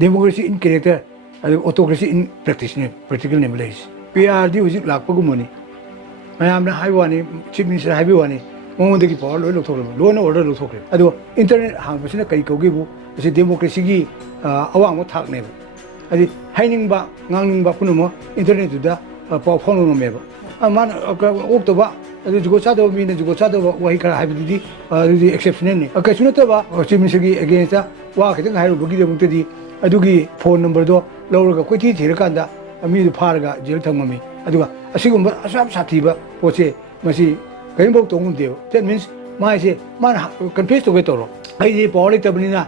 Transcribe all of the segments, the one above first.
democracy in character autocracy in practice ने practical ने मिले पीआरडी हुजिक लापगुमनी मैमना हाइवानी चीफ मिनिस्टर हाइवानी मोदी पावर लोन लौथोक्रे लोन ऑर्डर लौथोक्रे अदो इंटरनेट हांगबसिना कई कौगेबु असे डेमोक्रेसी की अवांग थाकने अदि हाइनिंगबा ngangningba punumo internet duda paw phone no meba man oktoba adu jugo chado mi ne jugo chado wahi khara haibidi adu exception ne ka sunata ba chief minister gi against wa khitang hairu bugi de mukti adu gi phone number do lawraga koi thi thira kanda mi du pharaga jail thangmami aduga asigumba asam sathiba poche masi kain bok tongum de that means mai se man confess to getoro ai ji politic tabnina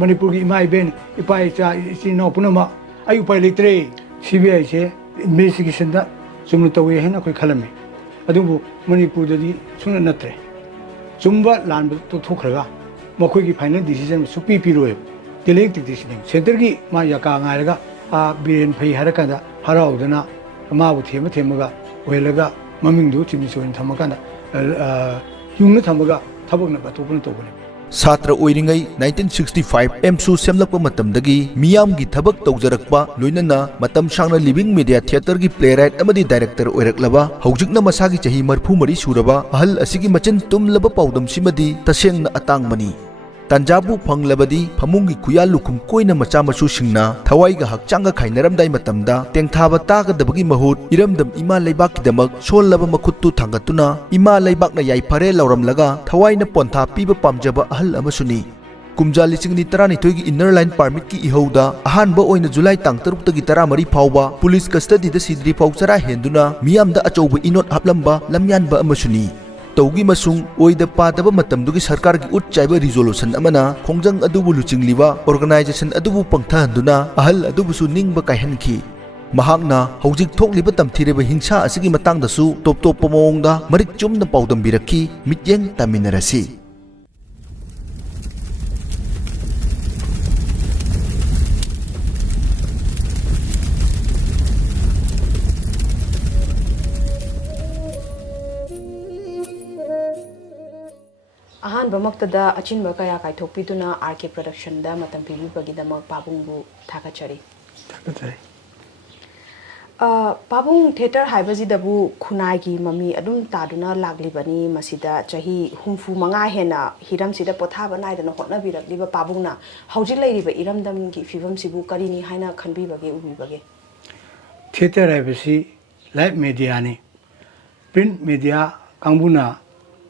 Manipur की इमाई Ben इपाई चा इसी नौ पुनमा आयु पाई लेते CBI से investigation दा चुम्न तवे है ना कोई खलम में अदुबु मणिपुर ददी सुन नत्रे चुम्बा लान तो थोखरगा मखोई की फाइनल डिसीजन सुपी पिरोए डिलेक्ट डिसीजन सेंटर की मा यका गायरगा बीरेन फई हरकदा हराउदना माबु थेमगा ओइलगा ममिंगदु चिमिसोइन थमकाना युंगन थमगा थबकना बतोपन तोबने छात्र ओइरिंगै 1965 एमसु सेमलकपा मतमदगी मियामगी थबक तौजरकपा लोइनना मतम सांगना लिविंग मीडिया थिएटर की प्लेराइट अमदी डायरेक्टर ओइरकलबा हौजिकना मसागी चही 34 सुरबा अहल असिगी मचिन तुमलबा पाउदम सिमदी तसेंगना अतांगमनी तंजाबु फंगलबदी फमुंगी खुया लुखुम कोइना मचा मसु सिंगना थवाइगा हकचांगा खाइनरमदाई मतमदा तेंथाबा तागदबगी महुत इरमदम इमा लेबाकी दमक सोललबा मखुत्तु थांगतुना इमा लेबाकना याइफरे लौरमलगा थवाइना पोंथा पीबा पामजबा अहल अमसुनी कुमजा लिसिंगनी 12 की इनर लाइन परमिट की इहौदा अहानबा ओइना जुलाई तांग 3 तगी 13 फावबा पुलिस कस्टडी दा सिद्री फाव चरा हेंदुना मियामदा अचौबा इनोट हापलंबा लमयानबा अमसुनी तौगी मसुंग ओइदा पादबा मतमदुगी सरकार की उच्च चाइबा रिजोल्यूशन अमना खोंजंग अदुबु लुचिंगलिबा ऑर्गेनाइजेशन अदुबु पंगथाहंदुना अहल अदुबुसु निंगबा कायहनखि महाकना हौजिक थोकलिबा तमथिरेबा हिंसा असिगी मतंगदसु टॉप टॉप मओंगदा मरिक चुमना पाउदम बिरखि मित्येंग तमिनरसि अहानबमक्तदा अचिनबा कया कायथोकपिदुना आरके प्रोडक्शन दा मतम पिबिबगिदमक पाबुंगबु थाकाचरी पाबुंग थिएटर हाइबजिदबु खुनाइगी ममी अदुम तादुना लागलिबनी मसिदा चही हुमफु मंगा हेना हिरमसिदा पोथाबा नाइदना होटनाबिरकलिबा पाबुंगना हौजिक लैरिबा इरमदमगी फिबमसिबु करिनी हाइना खनबिबगे उबिबगे थिएटर हाइबसि लाइव मीडिया ने प्रिंट मीडिया कांगबुना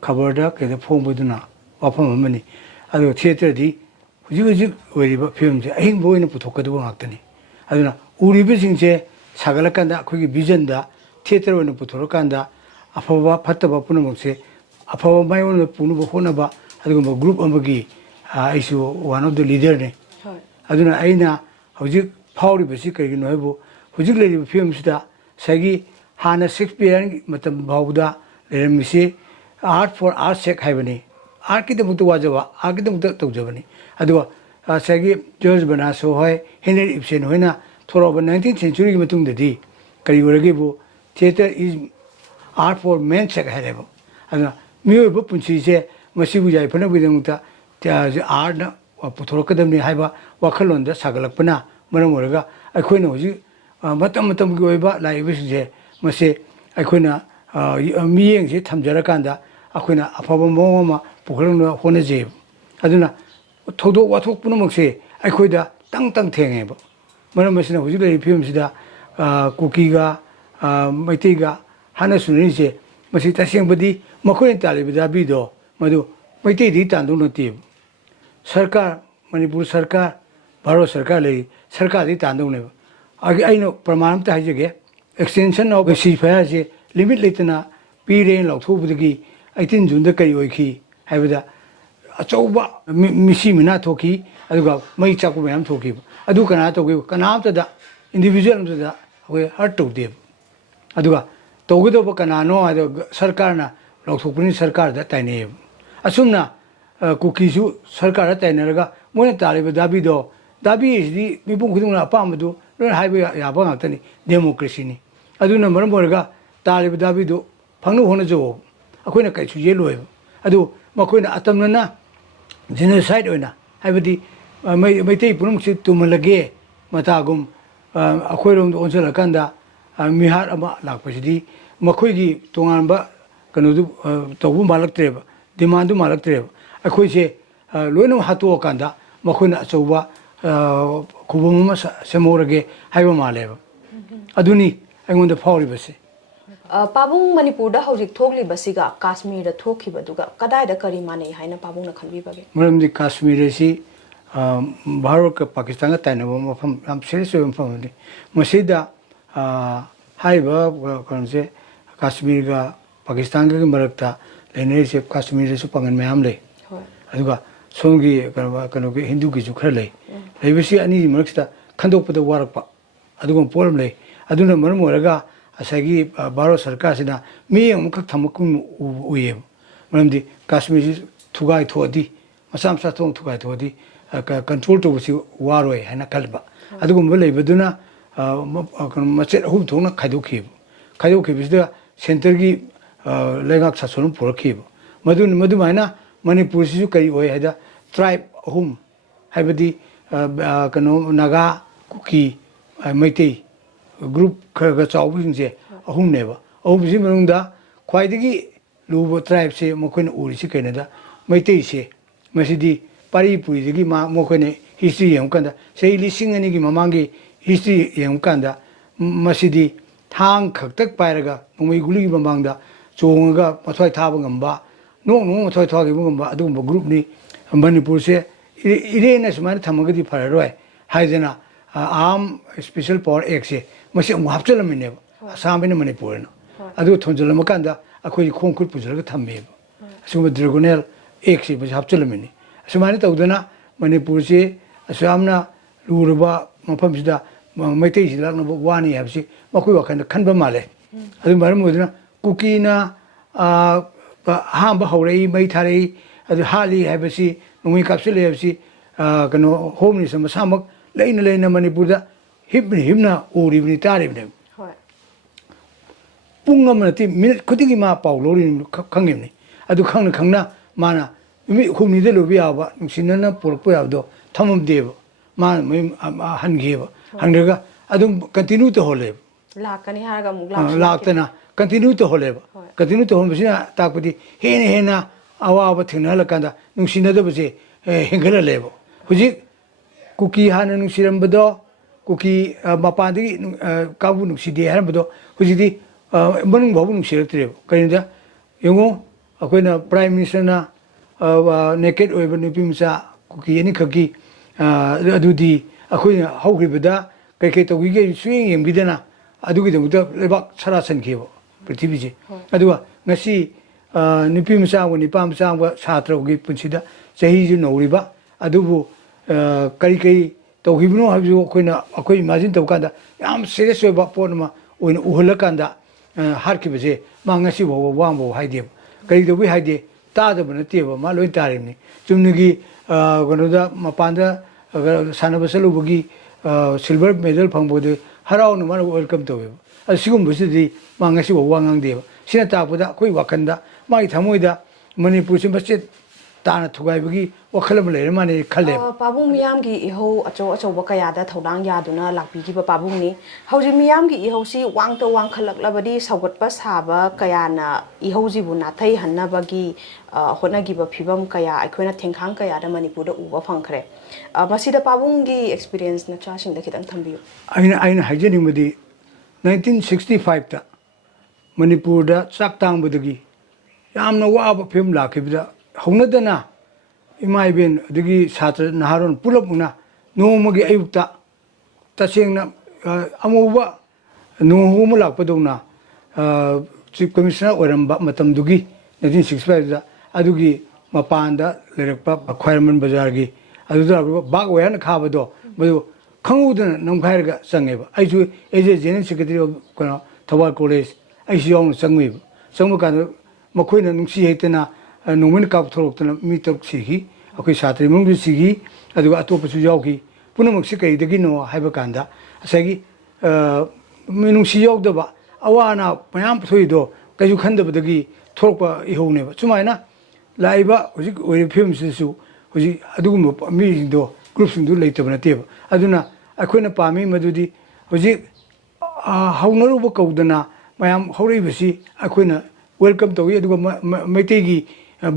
खबरदा केदा फोंबदुना वाफम अमनी अदो थिएटर दी हुजिक ओइरिबा फिल्म से अहिंग बोइना पुथोकदबो गाक्तनी अदुना उरिबिसिंगसे सागलकंदा अखोगी विजन दा थिएटर ओइना पुथोरकंदा अफबा फत्तबा पुनमसे अफबा मायोन पुनुबो होनबा अदुगुम ग्रुप अमगी आइसु वन ऑफ द लीडर ने अदुना आइना हुजिक फाउरिबसि करिनो हेबो हुजिक लेरिबा फिल्म सिदा सगी हाना शेक्सपियर मतम भावदा लेरमिसे आर्ट फॉर आर्ट सेक हाइबनी आर्ट की दमुत वाजबा आर्ट की दमुत तौजबनी अदुवा सगी जॉर्ज बनासो होय हेनरी इब्सन होयना थोरबा 19th सेंचुरी की मतुंगददी करी वरगेबो theatre is art for men sake हाइबो अदुना मियोबो पुंसीसे मसिबु याइफना बिदमुता आर्ट ना पुथोरकदमनी हाइबा वाखलोंदा सागलकपना मरम वरगा अखोइना होजि मतम मतम की ओइबा लाइबसिजे मसे अखोइना मियेंगसे थमजरकांदा अखोइना अफबा मोमा पुखरंग होनजे अदुना थोदो वाथोक पुनमक्से अखोइदा तंग तंग थेंगेबो मरम मसिना हुजि लेरि फिल्मसिदा कुकीगा मैतेगा हाना सुनिसे मसि तसेंबदी मखोइन तालिबदा बिदो मदु मैतेदी तांदु नति सरकार मणिपुर सरकार भारत सरकार ले सरकार दी तांदु ने आइनो प्रमाण त हाइजेगे एक्सटेंशन ऑफ सीजफायर से लिमिट लेतना पीरेन लौथोबदगी 18 जून द कई होइखि हाइबदा अचौबा मिसी मिना थोखि अदुगा मई चाकु मैम थोखि अदु कना तोगे कनामतदा इंडिविजुअल अमतदा होय हर्ट तौदे अदुगा तौगदोब कनानो अदु सरकारना लौथोकनि सरकार दा ताइने असुमना कुकीसु सरकार ताइनरगा मोने तालिबा दाबीदो दाबी इजदी मिपुं खुदुंना पामदु लोन हाइबा याबा गातनी डेमोक्रेसी नि अदुना मरम बोरगा तालिब दाबीदो फंगनु होनजो अखोइना कैसु येलोय अदु मखोइना अतमना जेनोसाइड ओइना हाइबदी ꯃꯩꯇꯩ ꯄꯨꯝꯅꯃꯛꯁꯤ ꯇꯨꯝꯍꯜꯂꯒꯦ ꯃꯇꯥꯒꯨꯝ ꯑꯩꯈꯣꯏꯔꯣꯝꯗ ꯑꯣꯟꯁꯤꯜꯂꯀꯥꯟꯗ ꯃꯤꯍꯥꯠ ꯑꯃ ꯂꯥꯛꯄꯁꯤꯗꯤ ꯃꯈꯣꯏꯒꯤ ꯇꯣꯉꯥꯟꯕ ꯀꯩꯅꯣꯗꯨ ꯇꯧꯕ ꯃꯥꯜꯂꯛꯇ꯭ꯔꯦꯕ ꯗꯤꯃꯥꯟꯗꯨ ꯃꯥꯜꯂꯛꯇ꯭ꯔꯦꯕ ꯑꯩꯈꯣꯏꯁꯦ ꯂꯣꯏꯅꯃꯛ ꯍꯥꯠꯇꯣꯛꯑꯀꯥꯟꯗ ꯃꯈꯣꯏꯅ ꯑꯆꯧꯕ ꯈꯨꯕꯝ ꯑꯃ ꯁꯦꯝꯍꯧꯔꯒꯦ ꯍꯥꯏꯕ ꯃꯥꯜꯂꯦꯕ ꯑꯗꯨꯅꯤ ꯑꯩꯉꯣꯟꯗ ꯐꯥꯎꯔꯤꯕꯁꯦ ꯄꯥꯕꯨꯡ ꯃꯅꯤꯄꯨꯔꯗ ꯍꯧꯖꯤꯛ ꯊꯣꯛꯂꯤꯕꯁꯤꯒ ꯀꯥꯁꯃꯤꯔꯗ ꯊꯣꯛꯈꯤꯕꯗꯨꯒ ꯀꯗꯥꯏꯗ ꯀꯔꯤ ꯃꯥꯟꯅꯩ ꯍꯥꯏꯅ ꯄꯥꯕꯨꯡꯅ ꯈꯟꯕꯤꯕꯒꯦ ꯃꯔꯝꯗꯤ ꯀꯥꯁꯃꯤꯔ ꯑꯁꯤ ꯚꯥꯔꯠꯀ ꯄꯥꯀꯤꯁꯇꯥꯟꯒ ꯇꯥꯏꯅꯕ ꯃꯐꯝ ꯌꯥꯝ ꯁꯦꯔꯤꯌꯁ ꯑꯣꯏꯕ ꯃꯐꯝ ꯑꯃꯅꯤ ꯃꯁꯤꯗ ꯍꯥꯏꯔꯤꯕ ꯀꯩꯅꯣꯁꯦ ꯀꯥꯁꯃꯤꯔꯒ ꯄꯥꯀꯤꯁꯇꯥꯟꯒꯒꯤ ꯃꯔꯛꯇ ꯂꯩꯅꯔꯤꯁꯦ ꯀꯥꯁꯃꯤꯔꯗꯁꯨ ꯄꯥꯡꯒꯜ ꯃꯌꯥꯝ ꯂꯩ ꯑꯗꯨꯒ ꯁꯣꯝꯒꯤ ꯀꯩꯅꯣꯒꯤ ꯍꯤꯟꯗꯨꯒꯤꯁꯨ ꯈꯔ ꯂꯩ ꯂꯩꯕꯁꯤ ꯑꯅꯤꯒꯤ ꯃꯔꯛꯁꯤꯗ ꯈꯟꯗꯣꯛꯄꯗ ꯋꯥꯔꯛꯄ ꯑꯗꯨꯒꯨꯝꯕ ꯄꯣꯠ ꯑꯃ ꯂꯩ ꯑꯗꯨꯅ ꯃꯔꯝ ꯑꯣꯏꯔꯒ ꯉꯁꯥꯏꯒꯤ ꯚꯥꯔꯠ ꯁꯔꯀꯥꯔꯁꯤꯅ ꯃꯤ ꯑꯃꯈꯛ ꯊꯝꯃꯛꯀꯨꯝ ꯎꯏꯌꯦꯕ ꯃꯔꯝꯗꯤ ꯀꯥꯁꯃꯤꯔꯁꯤ ꯊꯨꯒꯥꯏ ꯊꯣꯛꯑꯗꯤ ꯃꯆꯥ ꯃꯆꯥ ꯊꯣꯛꯅ ꯊꯨꯒꯥꯏ ꯊꯣꯛꯑꯗꯤ ꯀꯟꯇ꯭ꯔꯣꯜ ꯇꯧꯕꯁꯤ ꯋꯥꯔꯣꯏ ꯍꯥꯏꯅ ꯈꯟꯕ ꯑꯗꯨꯒꯨꯝꯕ ꯂꯩꯕꯗꯨꯅ ꯃꯆꯦꯠ ꯑꯍꯨꯝ ꯊꯣꯛꯅ ꯈꯥꯏꯗꯣꯛꯈꯤꯕꯁꯤꯗ ꯁꯦꯟꯇꯔꯒꯤ ꯂꯩꯉꯥꯛ ꯁꯥꯁꯣꯟ ꯑꯃ ꯄꯨꯔꯛꯈꯤꯕ ꯃꯗꯨꯃꯥꯏꯅ ꯃꯅꯤꯄꯨꯔꯁꯤꯁꯨ ꯀꯔꯤ ꯑꯣꯏ ꯍꯥꯏꯗ ꯇ꯭ꯔꯥꯏꯕ ꯑꯍꯨꯝ ꯍꯥꯏꯕꯗꯤ ꯀꯩꯅꯣ ꯅꯥꯒꯥ ꯀꯨꯀꯤ ꯃꯩꯇꯩ ꯒ꯭ꯔꯨꯞ ꯈꯔ ꯆꯥꯎꯕꯁꯤꯡꯁꯦ ꯑꯍꯨꯝꯅꯦꯕ ꯑꯍꯨꯝꯁꯤ ꯃꯅꯨꯡꯗ ꯈ꯭ꯋꯥꯏꯗꯒꯤ ꯂꯨꯕ ꯇ꯭ꯔꯥꯏꯕꯁꯦ ꯃꯈꯣꯏꯅ ꯎꯔꯤꯁꯤ ꯀꯩꯅꯣꯗ ꯃꯩꯇꯩꯁꯦ ꯃꯁꯤꯗꯤ ꯄꯥꯔꯤ ꯄꯨꯔꯤꯗꯒꯤ ꯃꯈꯣꯏꯅ ꯍꯤꯁꯇ꯭ꯔꯤ ꯌꯦꯡꯕ ꯀꯥꯟꯗ ꯆꯍꯤ 2,000 ꯃꯃꯥꯡꯒꯤ ꯍꯤꯁꯇ꯭ꯔꯤ ꯌꯦꯡꯕ ꯀꯥꯟꯗ ꯃꯁꯤꯗꯤ ꯊꯥꯡ ꯈꯛꯇꯛ ꯄꯥꯏꯔꯒ ꯅꯣꯡꯃꯩ ꯒꯨꯂꯤꯒꯤ ꯃꯃꯥꯡꯗ ꯆꯣꯡꯉꯒ ꯃꯊ꯭ꯋꯥꯏ ꯊꯥꯕ ꯉꯝꯕ ꯅꯣꯡ ꯃꯊ꯭ꯋꯥꯏ ꯊꯥꯈꯤꯕ ꯉꯝꯕ ꯑꯗꯨꯒꯨꯝꯕ ꯒ꯭ꯔꯨꯞꯅꯤ ꯃꯅꯤꯄꯨꯔꯁꯦ ꯏꯔꯦꯅ ꯁꯨꯃꯥꯏꯅ ꯊꯝꯃꯒꯗꯤ ꯐꯔꯔꯣꯏ ꯍꯥꯏꯗꯅ ꯑꯥꯔꯝ ꯁ꯭ꯄꯦꯁꯦꯜ ꯄꯥꯋꯔ ꯑꯦꯛꯁꯦ ꯃꯁꯤ ꯑꯃꯨꯛ ꯍꯥꯞꯆꯤꯜꯂꯝꯃꯤꯅꯦꯕ ꯑꯁꯥꯝꯅ ꯃꯅꯤꯄꯨꯔꯅ ꯑꯗꯨꯒ ꯊꯣꯟꯖꯤꯜꯂꯝꯃ ꯀꯥꯟꯗ ꯑꯩꯈꯣꯏꯒꯤ ꯈꯣꯡ ꯈꯨꯠ ꯄꯨꯁꯤꯜꯂꯒ ꯊꯝꯃꯦꯕ ꯑꯁꯤꯒꯨꯝꯕ ꯗ꯭ꯔꯦꯒꯣꯅꯦꯜ ꯑꯦꯛꯁꯦ ꯃꯁꯤ ꯍꯥꯞꯆꯤꯜꯂꯝꯃꯤꯅꯤ ꯑꯁꯨꯃꯥꯏꯅ ꯇꯧꯗꯅ ꯃꯅꯤꯄꯨꯔꯁꯤ ꯑꯁꯨꯌꯥꯝꯅ ꯂꯨꯔꯕ ꯃꯐꯝꯁꯤꯗ ꯃꯩꯇꯩꯁꯤ ꯂꯥꯛꯅꯕ ꯋꯥꯅꯤ ꯍꯥꯏꯕꯁꯤ ꯃꯈꯣꯏ ꯋꯥꯈꯜꯗ ꯈꯟꯕ ꯃꯥꯜꯂꯦ ꯑꯗꯨ ꯃꯔꯝ ꯑꯣꯏꯗꯨꯅ ꯀꯨꯀꯤꯅ ꯑꯍꯥꯟꯕ ꯍꯧꯔꯛꯏ ꯃꯩ ꯊꯥꯔꯛꯏ ꯑꯗꯨ ꯍꯥꯠꯂꯤ ꯍꯥꯏꯕꯁꯤ ꯅꯣꯡꯃꯩ ꯀꯥꯞꯁꯤꯜꯂꯤ ꯍꯥꯏꯕꯁꯤ ꯀꯩꯅꯣ ꯍꯣꯝ ꯃꯤꯅꯤꯁꯇꯔ ꯃꯁꯥꯃꯛ ꯂꯩꯅ ꯃꯅꯤꯄꯨꯔꯗ ꯍꯤꯞꯅ ꯎꯔꯤꯕꯅꯤ ꯇꯥꯔꯤꯕꯅꯦꯕ ꯄꯨꯡ ꯑꯃ ꯅꯠꯇꯦ ꯃꯤꯅꯤꯠ ꯈꯨꯗꯤꯡꯒꯤ ꯃꯥ ꯄꯥꯎ ꯂꯧꯔꯤꯕꯅꯤ ꯈꯪꯉꯤꯕꯅꯤ ꯑꯗꯨ ꯈꯪꯅ ꯃꯥꯅ ꯅꯨꯃꯤꯠ 6ꯅꯤꯗ ꯂꯣꯏꯕ ꯌꯥꯕ ꯅꯨꯡꯁꯤꯅꯅ ꯄꯨꯔꯛꯄ ꯌꯥꯕꯗꯣ ꯊꯝꯃꯝꯗꯦꯕ ꯃꯥꯅ ꯃꯌꯨꯝ ꯍꯟꯈꯤꯑꯕ ꯍꯟꯈ꯭ꯔꯒ ꯑꯗꯨꯝ ꯀꯟꯇꯤꯅ꯭ꯌꯨ ꯇꯧꯍꯜꯂꯦꯕ ꯂꯥꯛꯀꯅꯤ ꯍꯥꯏꯔꯒ ꯑꯃꯨꯛ ꯂꯥꯛꯇꯅ ꯀꯟꯇꯤꯅ꯭ꯌꯨ ꯇꯧꯍꯜꯂꯦꯕ ꯀꯟꯇꯤꯅ꯭ꯌꯨ ꯇꯧꯍꯟꯕꯁꯤꯅ ꯇꯥꯛꯄꯗꯤ ꯍꯦꯟꯅ ꯑꯋꯥꯕ ꯊꯦꯡꯅꯍꯜꯂꯀꯥꯟꯗ ꯅꯨꯡꯁꯤꯅꯗꯕꯁꯦ ꯍꯦꯟꯒꯠꯍꯜꯂꯦꯕ ꯍꯧꯖꯤꯛ ꯀꯨꯀꯤ ꯍꯥꯟꯅ ꯅꯨꯡꯁꯤꯔꯝꯕꯗꯣ ꯀꯨꯀꯤ ꯃꯄꯥꯟꯗꯒꯤ ꯀꯥꯡꯕꯨ ꯅꯨꯡꯁꯤꯗꯦ ꯍꯥꯏꯔꯝꯕꯗꯣ ꯍꯧꯖꯤꯛꯇꯤ ꯃꯅꯨꯡ ꯐꯥꯎꯕ ꯅꯨꯡꯁꯤꯔꯛꯇ꯭ꯔꯦꯕ ꯀꯔꯤꯗ ꯌꯦꯡꯉꯣ ꯑꯩꯈꯣꯏꯅ ꯄ꯭ꯔꯥꯏꯝ ꯃꯤꯅꯤꯁꯇꯔꯅ ꯅꯦꯀꯦꯠ ꯑꯣꯏꯕ ꯅꯨꯄꯤ ꯃꯆꯥ ꯀꯨꯀꯤ ꯑꯅꯤꯈꯛꯀꯤ ꯑꯗꯨꯗꯤ ꯑꯩꯈꯣꯏꯅ ꯍꯧꯈꯤꯕꯗ ꯀꯩꯀꯩ ꯇꯧꯈꯤꯒꯦ ꯁꯨꯌꯦꯡ ꯌꯦꯡꯕꯤꯗꯅ ꯑꯗꯨꯒꯤꯗꯃꯛꯇ ꯂꯩꯕꯥꯛ ꯁꯔꯥꯁꯟꯈꯤꯕ ꯄ꯭ꯔꯤꯊꯤꯕꯤꯁꯦ ꯑꯗꯨꯒ ꯉꯁꯤ ꯅꯨꯄꯤ ꯃꯆꯥ ꯑꯃꯒ ꯅꯨꯄꯥ ꯃꯆꯥ ꯑꯃꯒ ꯁꯥꯇ꯭ꯔꯒꯤ ꯄꯨꯟꯁꯤꯗ ꯆꯍꯤꯁꯨ ꯅꯧꯔꯤꯕ ꯑꯗꯨꯕꯨ ꯀꯔꯤ ꯇꯧꯈꯤꯕꯅꯣ ꯍꯥꯏꯕꯁꯨ ꯑꯩꯈꯣꯏ ꯏꯃꯥꯖꯤꯟ ꯇꯧꯕ ꯀꯥꯟꯗ ꯌꯥꯝ ꯁꯦꯔꯤꯌꯁ ꯑꯣꯏꯕ ꯄꯣꯠ ꯑꯃ ꯑꯣꯏꯅ ꯎꯍꯜꯂꯀꯥꯟꯗ ꯍꯥꯠꯈꯤꯕꯁꯦ ꯃꯥ ꯉꯁꯤ ꯐꯥꯎꯕ ꯋꯥꯡꯐꯥꯎ ꯍꯥꯏꯗꯦꯕ ꯀꯔꯤ ꯇꯧꯕꯩ ꯍꯥꯏꯗꯦ ꯇꯥꯗꯕ ꯅꯠꯇꯦꯕ ꯃꯥ ꯂꯣꯏ ꯇꯥꯔꯤꯕꯅꯤ ꯆꯨꯝꯅꯒꯤ ꯀꯩꯅꯣꯗ ꯃꯄꯥꯟꯗ ꯁꯥꯟꯅꯕ ꯆꯠꯂꯨꯕꯒꯤ ꯁꯤꯜꯚꯔ ꯃꯦꯗꯜ ꯐꯪꯕꯗ ꯍꯔꯥꯎꯅ ꯃꯥꯅ ꯋꯦꯜꯀꯝ ꯇꯧꯋꯦꯕ ꯑꯗꯨ ꯁꯤꯒꯨꯝꯕꯁꯤꯗꯤ ꯃꯥ ꯉꯁꯤ ꯐꯥꯎꯕ ꯋꯥ ꯉꯥꯡꯗꯦꯕ ꯁꯤꯅ ꯇꯥꯛꯄꯗ ꯑꯩꯈꯣꯏ ꯋꯥꯈꯜꯗ ꯃꯥꯒꯤ ꯊꯃꯣꯏꯗ ꯃꯅꯤꯄꯨꯔꯁꯤ ꯃꯆꯦꯠ ꯇꯥꯅ ꯊꯨꯒꯥꯏꯕꯒꯤ ꯋꯥꯈꯜ ꯑꯃ ꯂꯩꯔ ꯃꯥꯅꯦ ꯈꯜꯂꯦꯕ ꯄꯥꯕꯨꯡ ꯃꯤꯌꯥꯝꯒꯤ ꯏꯍꯧ ꯑꯆꯧꯕ ꯀꯌꯥꯗ ꯊꯧꯗꯥꯡ ꯌꯥꯗꯨꯅ ꯂꯥꯛꯄꯤꯈꯤꯕ ꯄꯥꯕꯨꯡꯅꯤ ꯍꯧꯖꯤꯛ ꯃꯤꯌꯥꯝꯒꯤ ꯏꯍꯧꯁꯤ ꯋꯥꯡꯈꯠꯂꯛꯂꯕꯗꯤ ꯁꯧꯒꯠꯄ ꯁꯥꯕ ꯀꯌꯥꯅ ꯏꯍꯧꯁꯤꯕꯨ ꯅꯥꯊꯩꯍꯟꯅꯕꯒꯤ ꯍꯣꯠꯅꯈꯤꯕ ꯐꯤꯕꯝ ꯀꯌꯥ ꯑꯩꯈꯣꯏꯅ ꯊꯦꯡꯈꯥꯡ ꯀꯌꯥꯗ ꯃꯅꯤꯄꯨꯔꯗ ꯎꯕ ꯐꯪꯈ꯭ꯔꯦ ꯃꯁꯤꯗ ꯄꯥꯕꯨꯡꯒꯤ ꯑꯦꯛꯁꯄꯤꯔꯤꯌꯦꯟꯁ ꯅꯆꯥꯁꯤꯡꯗ ꯈꯤꯇꯪ ꯊꯝꯕꯤꯌꯨ ꯑꯩꯅ ꯍꯥꯏꯖꯅꯤꯡꯕꯗꯤ 1965ꯇ ꯃꯅꯤꯄꯨꯔꯗ ꯆꯥꯛ ꯇꯥꯡꯕꯗꯒꯤ ꯌꯥꯝꯅ ꯋꯥꯕ ꯐꯤꯕꯝ ꯂꯥꯛꯈꯤꯕꯗ ꯍꯧꯅꯗꯅ ꯏꯃꯥ ꯏꯕꯦꯟ ꯑꯗꯒꯤ ꯁꯥꯇ꯭ꯔ ꯅꯍꯥꯔꯣꯟ ꯄꯨꯂꯞꯅ ꯅꯣꯡꯃꯒꯤ ꯑꯌꯨꯛꯇ ꯇꯁꯦꯡꯅ ꯑꯃꯨꯕ ꯅꯣꯡꯍꯧ ꯑꯃ ꯂꯥꯛꯄꯗꯧꯅ ꯆꯤꯐ ꯀꯃꯤꯁꯅꯔ ꯑꯣꯏꯔꯝꯕ ꯃꯇꯝꯗꯨꯒꯤ 1965ꯗ ꯑꯗꯨꯒꯤ ꯃꯄꯥꯟꯗ ꯂꯩꯔꯛꯄ ꯈ꯭ꯋꯥꯏꯔꯝꯕꯟ ꯕꯖꯥꯔꯒꯤ ꯑꯗꯨꯗ ꯕꯥꯛ ꯋꯥꯌꯔꯅ ꯈꯥꯕꯗꯣ ꯃꯗꯨ ꯈꯪꯍꯧꯗꯅ ꯅꯝꯈꯥꯏꯔꯒ ꯆꯪꯉꯦꯕ ꯑꯩꯁꯨ ꯑꯦꯖ ꯖꯦꯅꯔꯦꯜ ꯁꯦꯀ꯭ꯔꯦꯇꯔꯤ ꯑꯣꯐ ꯀꯩꯅꯣ ꯊꯧꯕꯥꯜ ꯀꯣꯂꯦꯖ ꯑꯩꯁꯨ ꯌꯥꯎꯅ ꯆꯪꯉꯨꯏꯕ ꯆꯪꯕ ꯀꯥꯟꯗ ꯃꯈꯣꯏꯅ ꯅꯨꯡꯁꯤ ꯍꯩꯇꯅ ꯅꯣꯡꯃꯩꯅ ꯀꯥꯞꯊꯣꯔꯛꯇꯅ ꯃꯤ 3 ꯁꯤꯈꯤ ꯑꯩꯈꯣꯏ ꯁꯥꯇ꯭ꯔ ꯃꯅꯨꯡꯗ ꯁꯤꯈꯤ ꯑꯗꯨꯒ ꯑꯇꯣꯞꯄꯁꯨ ꯌꯥꯎꯈꯤ ꯄꯨꯝꯅꯃꯛꯁꯤ ꯀꯔꯤꯗꯒꯤꯅꯣ ꯍꯥꯏꯕ ꯀꯥꯟꯗ ꯉꯁꯥꯏꯒꯤ ꯃꯤꯅꯨꯡꯁꯤ ꯌꯥꯎꯗꯕ ꯑꯋꯥ ꯑꯅꯥ ꯃꯌꯥꯝ ꯊꯣꯛꯏꯗꯣ ꯀꯩꯁꯨ ꯈꯟꯗꯕꯗꯒꯤ ꯊꯣꯛꯂꯛꯄ ꯏꯍꯧꯅꯦꯕ ꯁꯨꯃꯥꯏꯅ ꯂꯥꯛꯏꯕ ꯍꯧꯖꯤꯛ ꯑꯣꯏꯔꯤꯕ ꯐꯤꯕꯝꯁꯤꯗꯁꯨ ꯍꯧꯖꯤꯛ ꯑꯗꯨꯒꯨꯝꯕ ꯃꯤꯁꯤꯡꯗꯣ ꯒ꯭ꯔꯨꯞꯁꯤꯡꯗꯨ ꯂꯩꯇꯕ ꯅꯠꯇꯦꯕ ꯑꯗꯨꯅ ꯑꯩꯈꯣꯏꯅ ꯄꯥꯝꯃꯤ ꯃꯗꯨꯗꯤ ꯍꯧꯖꯤꯛ ꯍꯧꯅꯔꯨꯕ ꯀꯧꯗꯅ ꯃꯌꯥꯝ ꯍꯧꯔꯛꯏꯕꯁꯤ ꯑꯩꯈꯣꯏꯅ ꯋꯦꯜꯀꯝ ꯇꯧꯏ ꯑꯗꯨꯒ ꯃꯩꯇꯩꯒꯤ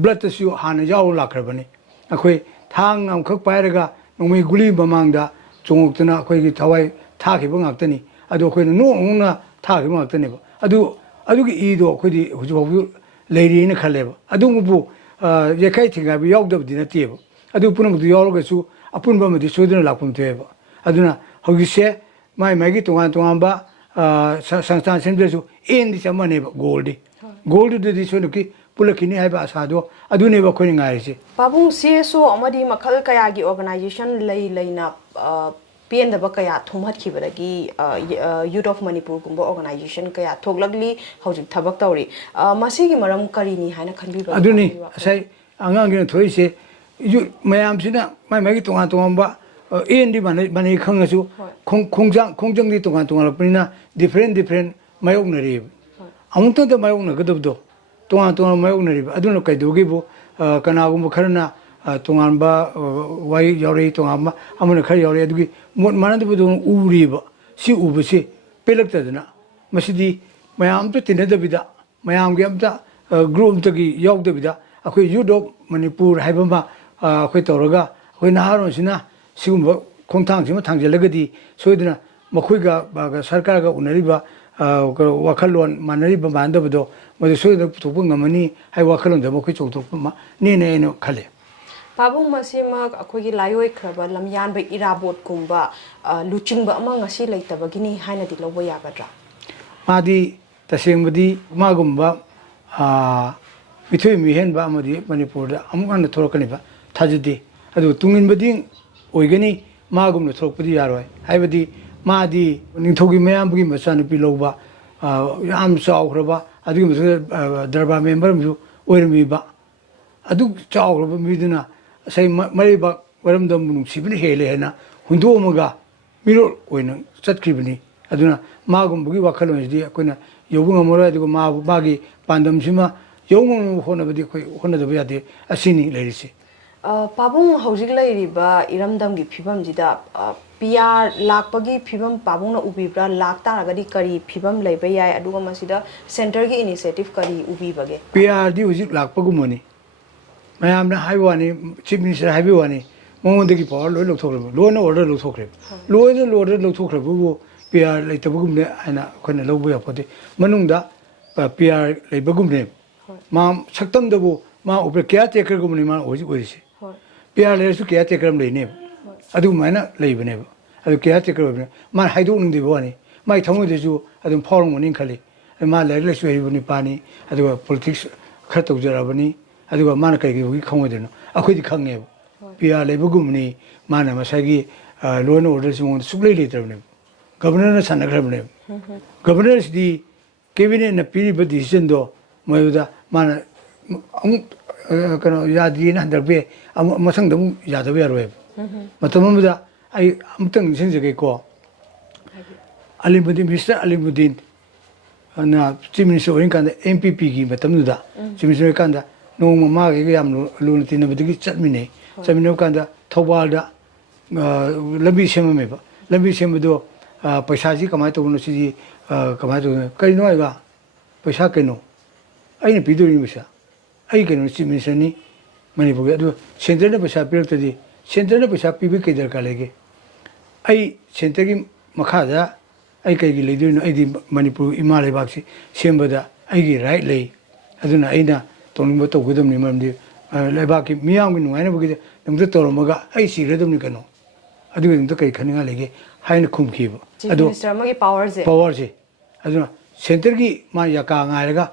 ꯕ꯭ꯂꯠꯇꯁꯨ ꯍꯥꯟꯅ ꯌꯥꯎꯔ ꯂꯥꯛꯈ꯭ꯔꯕꯅꯤ ꯑꯩꯈꯣꯏ ꯊꯥꯡ ꯑꯃꯈꯛ ꯄꯥꯏꯔꯒ ꯅꯣꯡꯃꯩ ꯒꯨꯂꯤ ꯃꯃꯥꯡꯗ ꯆꯣꯡꯉꯛꯇꯅ ꯑꯩꯈꯣꯏꯒꯤ ꯊꯋꯥꯏ ꯊꯥꯈꯤꯕ ꯉꯥꯛꯇꯅꯤ ꯑꯗꯣ ꯑꯩꯈꯣꯏꯅ ꯅꯣꯛꯅ ꯊꯥꯈꯤꯕ ꯉꯥꯛꯇꯅꯦꯕ ꯑꯗꯨꯒꯤ ꯏꯗꯣ ꯑꯩꯈꯣꯏꯗꯤ ꯍꯧꯖꯤꯛꯐꯥꯎꯕ ꯂꯩꯔꯤꯅ ꯈꯜꯂꯦꯕ ꯑꯗꯨꯕꯨ ꯌꯩꯈꯥꯏ ꯊꯤꯡꯒꯥꯏꯕ ꯌꯥꯎꯗꯕꯗꯤ ꯅꯠꯇꯦꯕ ꯑꯗꯨ ꯄꯨꯝꯅꯃꯛꯇꯨ ꯌꯥꯎꯔꯒꯁꯨ ꯑꯄꯨꯟꯕ ꯑꯃꯗꯤ ꯁꯣꯏꯗꯅ ꯂꯥꯛꯐꯝ ꯊꯣꯛꯑꯦꯕ ꯑꯗꯨꯅ ꯍꯧꯖꯤꯛꯁꯦ ꯃꯥꯒꯤ ꯇꯣꯉꯥꯟ ꯇꯣꯉꯥꯟꯕ ꯁꯪꯁꯊꯥꯟ ꯁꯦꯝꯗ꯭ꯔꯁꯨ ꯑꯦꯟꯗꯤ ꯆꯞ ꯃꯥꯟꯅꯩꯕ ꯒꯣꯜꯗꯨꯗꯗꯤ ꯁꯣꯏꯗꯅꯀꯤ ꯄꯨꯜꯂꯛꯈꯤꯅꯤ ꯍꯥꯏꯕ ꯑꯁꯥꯗꯣ ꯑꯗꯨꯅꯦꯕ ꯑꯩꯈꯣꯏꯅ ꯉꯥꯏꯔꯤꯁꯦ ꯄꯥꯕꯨꯡ CSO ꯑꯃꯗꯤ ꯃꯈꯜ ꯀꯌꯥꯒꯤ ꯑꯣꯔꯒꯅꯥꯏꯖꯦꯁꯟ ꯂꯩꯅ ꯄꯦꯟꯗꯕ ꯀꯌꯥ ꯊꯨꯝꯍꯠꯈꯤꯕꯗꯒꯤ ꯌꯨꯠ ꯑꯣꯐ ꯃꯅꯤꯄꯨꯔꯒꯨꯝꯕ ꯑꯣꯔꯒꯅꯥꯏꯖꯦꯁꯟ ꯀꯌꯥ ꯊꯣꯛꯂꯛꯂꯤ ꯍꯧꯖꯤꯛ ꯊꯕꯛ ꯇꯧꯔꯤ ꯃꯁꯤꯒꯤ ꯃꯔꯝ ꯀꯔꯤꯅꯤ ꯍꯥꯏꯅ ꯈꯟꯕꯤꯕ ꯑꯗꯨꯅꯤ ꯉꯁꯥꯏ ꯑꯉꯥꯡꯒꯤꯅ ꯊꯣꯛꯏꯁꯦ ꯃꯌꯥꯝꯁꯤꯅ ꯃꯥꯒꯤꯇꯣꯉꯥꯟ ꯇꯣꯉꯥꯟꯕ ꯑꯦꯟꯗꯤ ꯃꯥꯟꯅꯩ ꯈꯪꯉꯁꯨ ꯈꯣꯡꯖꯪꯗꯤ ꯇꯣꯉꯥꯟ ꯇꯣꯉꯥꯟꯂꯛꯄꯅꯤꯅ ꯗꯤꯐ꯭ꯔꯦꯟ ꯃꯥꯌꯣꯛꯅꯔꯤꯕ ꯑꯃꯨꯛꯇꯪꯗ ꯃꯥꯌꯣꯛꯅꯒꯗꯕꯗꯣ ꯇꯣꯉꯥꯟ ꯇꯣꯉꯥꯟ ꯃꯥꯌꯣꯛꯅꯔꯤꯕ ꯑꯗꯨꯅ ꯀꯩꯗꯧꯒꯦꯕꯨ ꯀꯅꯥꯒꯨꯝꯕ ꯈꯔꯅ ꯇꯣꯉꯥꯟꯕ ꯋꯥꯍꯩ ꯌꯥꯎꯔꯛꯏ ꯇꯣꯉꯥꯟꯕ ꯑꯃꯅ ꯈꯔ ꯌꯥꯎꯔꯛꯏ ꯑꯗꯨꯒꯤ ꯃꯣꯠ ꯃꯥꯟꯅꯗꯕꯗꯣ ꯎꯔꯤꯕ ꯁꯤ ꯎꯕꯁꯤ ꯄꯦꯜꯂꯛꯇꯗꯅ ꯃꯁꯤꯗꯤ ꯃꯌꯥꯝ ꯑꯝꯇ ꯇꯤꯟꯅꯗꯕꯤꯗ ꯃꯌꯥꯝꯒꯤ ꯑꯝꯇ ꯒ꯭ꯔꯨꯞ ꯑꯝꯇꯒꯤ ꯌꯥꯎꯗꯕꯤꯗ ꯑꯩꯈꯣꯏ ꯌꯨꯠ ꯑꯣꯐ ꯃꯅꯤꯄꯨꯔ ꯍꯥꯏꯕ ꯑꯃ ꯑꯩꯈꯣꯏ ꯇꯧꯔꯒ ꯑꯩꯈꯣꯏ ꯅꯍꯥꯔꯣꯟꯁꯤꯅ ꯁꯤꯒꯨꯝꯕ ꯈꯣꯡꯊꯥꯡꯁꯤꯃ ꯊꯥꯡꯖꯤꯜꯂꯒꯗꯤ ꯁꯣꯏꯗꯅ ꯃꯈꯣꯏꯒ ꯁꯔꯀꯥꯔꯒ ꯎꯅꯔꯤꯕ ꯋꯥꯈꯜꯂꯣꯟ ꯃꯥꯟꯅꯔꯤꯕ ꯃꯥꯟꯅꯗꯕꯗꯣ ꯃꯗꯨ ꯁꯣꯏꯗꯅ ꯄꯨꯊꯣꯛꯄ ꯉꯝꯃꯅꯤ ꯍꯥꯏꯕ ꯋꯥꯈꯜꯂꯣꯟꯗ ꯃꯈꯣꯏ ꯆꯣꯡꯊꯣꯛꯄ ꯅꯦꯅ ꯑꯩꯅ ꯈꯜꯂꯦ ꯄꯥꯕꯨꯡ ꯃꯁꯤꯃꯛ ꯑꯩꯈꯣꯏꯒꯤ ꯂꯥꯏꯑꯣꯏꯈ꯭ꯔꯕ ꯂꯝꯌꯥꯟꯕ ꯏꯔꯥꯕꯣꯠꯀꯨꯝꯕ ꯂꯨꯆꯤꯡꯕ ꯑꯃ ꯉꯁꯤ ꯂꯩꯇꯕꯒꯤꯅꯤ ꯍꯥꯏꯅꯗꯤ ꯂꯧꯕ ꯌꯥꯒꯗ꯭ꯔꯥ ꯃꯥꯗꯤ ꯇꯁꯦꯡꯕꯗꯤ ꯃꯥꯒꯨꯝꯕ ꯃꯤꯊꯣꯏ ꯃꯤꯍꯦꯟꯕ ꯑꯃꯗꯤ ꯃꯅꯤꯄꯨꯔꯗ ꯑꯃꯨꯛ ꯍꯟꯅ ꯊꯣꯛꯂꯛꯀꯅꯤꯕ ꯊꯥꯖꯗꯦ ꯑꯗꯨ ꯇꯨꯡꯏꯟꯕꯗꯤ ꯑꯣꯏꯒꯅꯤ ꯃꯥꯒꯨꯝꯅ ꯊꯣꯛꯂꯛꯄꯗꯤ ꯌꯥꯔꯣꯏ ꯍꯥꯏꯕꯗꯤ ꯃꯥꯗꯤ ꯅꯤꯡꯊꯧꯒꯤ ꯃꯌꯥꯝꯕꯒꯤ ꯃꯆꯥꯅꯨꯄꯤ ꯂꯧꯕ ꯌꯥꯝ ꯆꯥꯎꯈ꯭ꯔꯕ ꯑꯗꯨꯒꯤ ꯃꯊꯛꯇ ꯗꯔꯕꯥꯔ ꯃꯦꯝꯕꯔ ꯑꯃꯁꯨ ꯑꯣꯏꯔꯝꯃꯤꯕ ꯑꯗꯨ ꯆꯥꯎꯈ꯭ꯔꯕ ꯃꯤꯗꯨꯅ ꯉꯁꯥꯏ ꯃꯔꯩꯕꯥꯛ ꯃꯔꯝꯗꯝꯕꯨ ꯅꯨꯡꯁꯤꯕꯅ ꯍꯦꯜꯂꯦ ꯍꯥꯏꯅ ꯍꯨꯟꯗꯣꯛꯑꯝꯃꯒ ꯃꯤꯔꯣꯜ ꯑꯣꯏꯅ ꯆꯠꯈ꯭ꯔꯤꯕꯅꯤ ꯑꯗꯨꯅ ꯃꯥꯒꯨꯝꯕꯒꯤ ꯋꯥꯈꯜꯂꯣꯟꯁꯤꯗꯤ ꯑꯩꯈꯣꯏꯅ ꯌꯧꯕ ꯉꯝꯃꯔꯣꯏ ꯑꯗꯨꯒ ꯃꯥꯒꯤ ꯄꯥꯟꯗꯝꯁꯤꯃ ꯌꯧꯉꯝꯅꯕ ꯍꯣꯠꯅꯕꯗꯤ ꯑꯩꯈꯣꯏ ꯍꯣꯠꯅꯗꯕ ꯌꯥꯗꯦ ꯑꯁꯤꯅꯤ ꯂꯩꯔꯤꯁꯦ ꯄꯥꯕꯨꯡ ꯍꯧꯖꯤꯛ ꯂꯩꯔꯤꯕ ꯏꯔꯝꯗꯝꯒꯤ ꯐꯤꯕꯝꯁꯤꯗ PR ꯂꯥꯛꯄꯒꯤ ꯐꯤꯕꯝ ꯄꯥꯕꯨꯡꯅ ꯎꯕꯤꯕ꯭ꯔꯥ ꯂꯥꯛꯇꯥꯔꯒꯗꯤ ꯀꯔꯤ ꯐꯤꯕꯝ ꯂꯩꯕ ꯌꯥꯏ ꯑꯗꯨꯒ ꯃꯁꯤꯗ ꯁꯦꯟꯇꯔꯒꯤ ꯏꯅꯤꯁꯤꯌꯦꯇꯤꯚ ꯀꯔꯤ ꯎꯕꯤꯕꯒꯦ PRꯗꯤ ꯍꯧꯖꯤꯛ ꯂꯥꯛꯄꯒꯨꯝꯕꯅꯤ ꯃꯌꯥꯝꯅ ꯍꯥꯏꯕ ꯋꯥꯅꯤ ꯆꯤꯐ ꯃꯤꯅꯤꯁꯇꯔ ꯍꯥꯏꯕ ꯋꯥꯅꯤ ꯃꯉꯣꯟꯗꯒꯤ ꯄꯋꯥꯔ ꯂꯣꯏ ꯂꯧꯊꯣꯛꯈ꯭ꯔꯦꯕ ꯂꯣꯏꯅ ꯑꯣꯔꯗꯔ ꯂꯧꯊꯣꯛꯈ꯭ꯔꯦꯕ ꯂꯣꯏꯅ ꯑꯣꯔꯗꯔ ꯂꯧꯊꯣꯛꯈ꯭ꯔꯕꯕꯨ PR ꯂꯩꯇꯕꯒꯨꯝꯅꯦ ꯍꯥꯏꯅ ꯑꯩꯈꯣꯏꯅ ꯂꯧꯕ ꯌꯥꯄꯣꯠꯇꯦ ꯃꯅꯨꯡꯗ PR ꯂꯩꯕꯒꯨꯝꯅꯦ ꯃꯥ ꯁꯛꯇꯝꯗꯕꯨ ꯃꯥ ꯎꯕ ꯀꯦꯌꯥꯔ ꯇꯦꯀꯔꯒꯨꯝꯕꯅꯤ ꯃꯥ ꯍꯧꯖꯤꯛ ꯑꯣꯏꯔꯤꯁꯦ PR ꯂꯩꯔꯁꯨ ꯀꯦꯌꯥꯔ ꯇꯦꯀꯔ ꯑꯃ ꯂꯩꯅꯦꯕ ꯑꯗꯨꯃꯥꯏꯅ ꯂꯩꯕꯅꯦꯕ ꯑꯗꯨ ꯀꯦꯌꯥꯔ ꯇꯦꯀꯔ ꯑꯣꯏꯕꯅꯤ ꯃꯥꯅ ꯍꯥꯏꯗꯣꯛꯅꯤꯡꯗꯕ ꯋꯥꯅꯤ ꯃꯥꯒꯤ ꯊꯃꯣꯏꯗꯁꯨ ꯑꯗꯨꯝ ꯐꯥꯎꯔꯝꯒꯅꯤ ꯈꯜꯂꯤ ꯃꯥ ꯂꯥꯏꯔꯤꯛ ꯂꯥꯏꯁꯨ ꯍꯩꯕ ꯅꯨꯄꯥꯅꯤ ꯑꯗꯨꯒ ꯄꯣꯂꯤꯇꯤꯛꯁ ꯈꯔ ꯇꯧꯖꯔꯕꯅꯤ ꯑꯗꯨꯒ ꯃꯥꯅ ꯀꯩꯒꯤ ꯈꯪꯉꯣꯏꯗꯣꯏꯅꯣ ꯑꯩꯈꯣꯏꯗꯤ ꯈꯪꯉꯦꯕ PR ꯂꯩꯕꯒꯨꯝꯕꯅꯤ ꯃꯥꯅ ꯉꯁꯥꯏꯒꯤ ꯂꯣ ꯑꯦꯟ ꯑꯣꯔꯗꯔꯁꯤ ꯃꯉꯣꯟꯗ ꯁꯨꯛꯂꯩ ꯂꯩꯇ꯭ꯔꯕꯅꯦꯕ ꯒꯕꯔꯅꯔꯅ ꯁꯥꯟꯅꯈ꯭ꯔꯕꯅꯦꯕ ꯒꯕꯔꯅꯔꯁꯤꯗꯤ ꯀꯦꯕꯤꯅꯦꯠꯅ ꯄꯤꯔꯤꯕ ꯗꯤꯁꯤꯖꯟꯗꯣ ꯃꯗꯨꯗ ꯃꯥꯅ ꯑꯃꯨꯛ ꯀꯩꯅꯣ ꯌꯥꯗꯦꯅ ꯍꯟꯗꯛꯄ ꯑꯃꯨꯛ ꯃꯊꯪꯗ ꯑꯃꯨꯛ ꯌꯥꯗꯕ ꯌꯥꯔꯣꯏꯕ ꯃꯇꯝ ꯑꯃꯗ ꯑꯩ ꯑꯃꯨꯛꯇꯪ ꯅꯤꯡꯁꯤꯡꯖꯒꯦꯀꯣ ꯑꯂꯤꯃꯨꯗꯤꯟ ꯃꯤꯁꯇꯔ ꯑꯂꯤꯃꯨꯗꯤꯟ ꯅ ꯆꯤꯐ ꯃꯤꯅꯤꯁꯇꯔ ꯑꯣꯏꯔꯤꯀꯥꯟꯗ MPPꯒꯤ ꯃꯇꯝꯗꯨꯗ ꯆꯤꯐ ꯃꯤꯅꯤꯁꯇꯔ ꯑꯣꯏꯔꯀꯥꯟꯗ ꯅꯣꯡꯃ ꯃꯥꯒ ꯌꯥꯝ ꯂꯨꯅ ꯇꯤꯟꯅꯕꯗꯒꯤ ꯆꯠꯃꯤꯟꯅꯕ ꯀꯥꯟꯗ ꯊꯧꯕꯥꯜꯗ ꯂꯝꯕꯤ ꯁꯦꯝꯃꯝꯃꯦꯕ ꯂꯝꯕꯤ ꯁꯦꯝꯕꯗꯣ ꯄꯩꯁꯥꯁꯤ ꯀꯃꯥꯏꯅ ꯇꯧꯕꯅꯣ ꯁꯤꯗꯤ ꯀꯃꯥꯏꯅ ꯇꯧꯕꯅꯣ ꯀꯔꯤꯅꯣ ꯍꯥꯏꯕ ꯄꯩꯁꯥ ꯀꯩꯅꯣ ꯑꯩꯅ ꯄꯤꯗꯣꯔꯤꯕ ꯄꯩꯁꯥ ꯑꯩ ꯀꯩꯅꯣ ꯆꯤꯐ ꯃꯤꯅꯤꯁꯇꯔꯅꯤ ꯃꯅꯤꯄꯨꯔꯒꯤ ꯑꯗꯨ ꯁꯦꯟꯇꯔꯅ ꯄꯩꯁꯥ ꯄꯤꯔꯛꯇ꯭ꯔꯗꯤ ꯁꯦꯟꯇꯔꯅ ꯄꯩꯁꯥ ꯄꯤꯕ ꯀꯩ ꯗꯔꯀꯥꯔ ꯂꯩꯒꯦ ꯑꯩ ꯁꯦꯟꯇꯔꯒꯤ ꯃꯈꯥꯗ ꯑꯩ ꯀꯩꯒꯤ ꯂꯩꯗꯣꯏꯅꯣ ꯑꯩꯗꯤ ꯃꯅꯤꯄꯨꯔ ꯏꯃꯥ ꯂꯩꯕꯥꯛꯁꯤ ꯁꯦꯝꯕꯗ ꯑꯩꯒꯤ ꯔꯥꯏꯠ ꯂꯩ ꯑꯗꯨꯅ ꯑꯩꯅ ꯇꯧꯅꯤꯡꯕ ꯇꯧꯒꯗꯕꯅꯤ ꯃꯔꯝꯗꯤ ꯂꯩꯕꯥꯛꯀꯤ ꯃꯤꯌꯥꯝꯒꯤ ꯅꯨꯡꯉꯥꯏꯅꯕꯒꯤꯗꯃꯛꯇ ꯇꯧꯔꯝꯃꯒ ꯑꯩ ꯁꯤꯈ꯭ꯔꯗꯕꯅꯤ ꯀꯩꯅꯣ ꯑꯗꯨꯒꯤꯗꯃꯛꯇ ꯀꯔꯤ ꯈꯟꯅꯤꯡꯉꯥꯏ ꯂꯩꯒꯦ ꯍꯥꯏꯅ ꯈꯨꯝꯈꯤꯕ ꯑꯗꯣ ꯄꯋꯥꯔꯁꯦ ꯑꯗꯨꯅ ꯁꯦꯟꯇꯔꯒꯤ ꯃꯥ ꯌꯥꯀꯥ ꯉꯥꯏꯔꯒ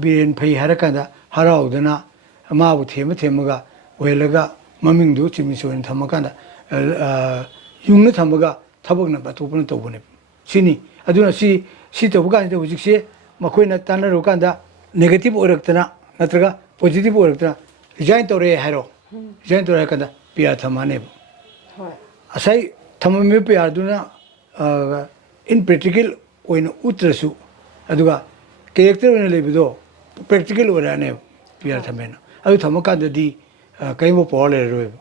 ꯕꯤꯔꯦꯟ ꯐꯩ ꯍꯥꯏꯔꯀꯥꯟꯗ ꯍꯔꯥꯎꯗꯅ ꯃꯥꯕꯨ ꯊꯦꯝꯃꯒ ꯑꯣꯏꯍꯜꯂꯒ ꯃꯃꯤꯡꯗꯨ ꯆꯤꯐ ꯃꯤꯅꯤꯁꯇꯔ ꯑꯣꯏꯅ ꯊꯝꯃꯀꯥꯟꯗ ꯌꯨꯡꯅ ꯊꯝꯃꯒ ꯊꯕꯛꯅ ꯑꯇꯣꯞꯄꯅ ꯇꯧꯕꯅꯦꯕ ꯁꯤꯅꯤ ꯑꯗꯨꯅ ꯁꯤ ꯇꯧꯕ ꯀꯥꯟꯁꯤꯗ ꯍꯧꯖꯤꯛꯁꯦ ꯃꯈꯣꯏꯅ ꯇꯥꯟꯅꯔꯨꯕ ꯀꯥꯟꯗ ꯅꯦꯒꯦꯇꯤꯚ ꯑꯣꯏꯔꯛꯇꯅ ꯅꯠꯇ꯭ꯔꯒ ꯄꯣꯖꯤꯇꯤꯚ ꯑꯣꯏꯔꯛꯇꯅ ꯔꯤꯖꯥꯏꯟ ꯇꯧꯔꯦ ꯍꯥꯏꯔꯣ ꯔꯤꯖꯥꯏꯟ ꯇꯧꯔꯦ ꯍꯥꯏ ꯀꯥꯟꯗ PR ꯊꯝꯃꯅꯦꯕ ꯉꯁꯥꯏ ꯊꯝꯃꯝꯃꯤꯕ PRꯗꯨꯅ ꯏꯟꯄ꯭ꯔꯦꯛꯇꯤꯀꯦꯜ ꯑꯣꯏꯅ ꯎꯠꯇ꯭ꯔꯁꯨ ꯑꯗꯨꯒ ꯀꯦꯔꯦꯛꯇꯔ ꯑꯣꯏꯅ ꯂꯩꯕꯗꯣ ꯄ꯭ꯔꯦꯛꯇꯤꯀꯦꯜ ꯑꯣꯏꯔꯛꯑꯅꯦꯕ PR ꯊꯝꯃꯦꯅ ꯑꯗꯨ ꯊꯝꯃꯀꯥꯟꯗꯗꯤ ꯀꯔꯤꯒꯨꯝꯕ ꯄꯋꯥꯔ ꯂꯩꯔꯔꯣꯏꯕ